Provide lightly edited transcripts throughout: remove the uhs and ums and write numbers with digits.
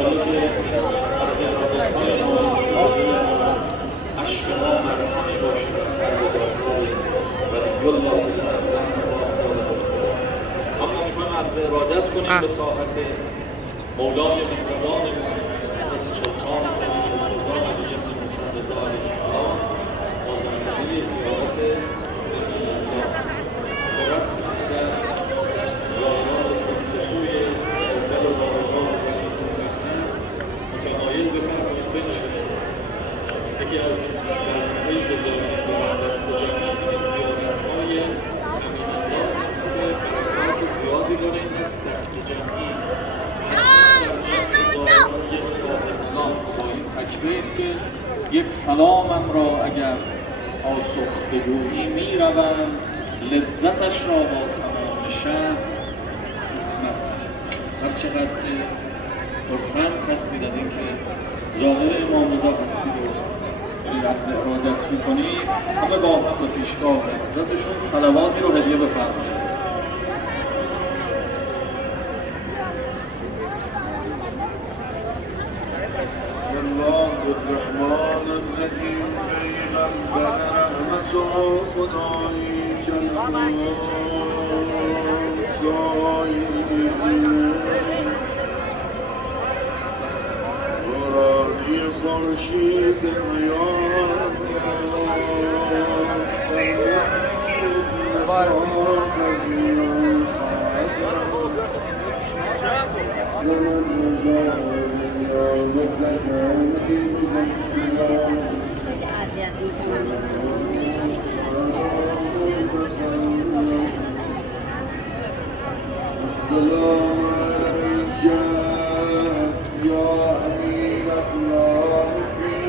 انشاءالله که از ارادت‌های ما عشق ما مرهمی باشه ولی الله اما میخوایم عرض ارادت کنیم به ساحت مولای مهربان حضرت سلطان سید مرتضی علی بن موسی رضا علیه السلام بازنده زیارت به رسم در رایگاه سوی دل و رایگاه متمایل بفرمایید بنشینید. یکی از برنامه‌های بزرگی به دست جمعی زیارت‌های امین‌الله هست که برکات زیادی داره این دست جمعی یک صاحب نام با این تکبیر که یک سلامم را اگر پاسخ بگویی میروم لذتش را با تمام شهر قسمت. هر چقدر که خرسند هستید از اینکه ظاهر امام رضا هستید و دارید عرض ارادت میکنید، همه با هم به پیشگاه حضرتشون صلواتی رو هدیه بفرمایید. الله الرحمن الرحیم پیغمبر رحمت و خدایی جلوه ورادی خورشید حیات السلام عليك يا أمير الله في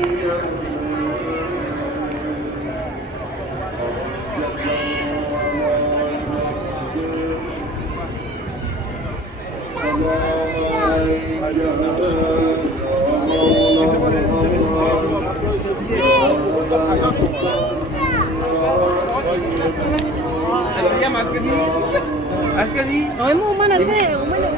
Ay mo mana saya, mana.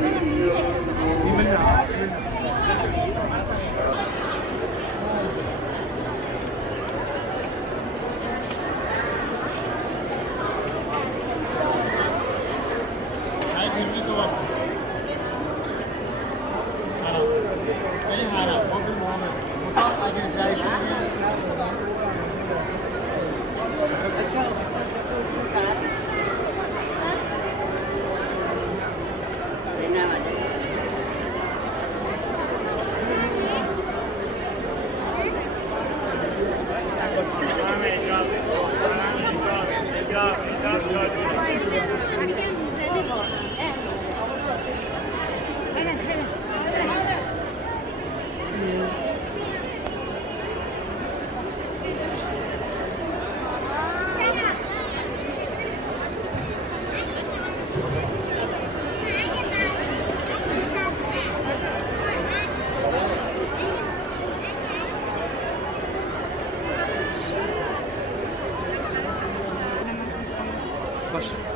Başla.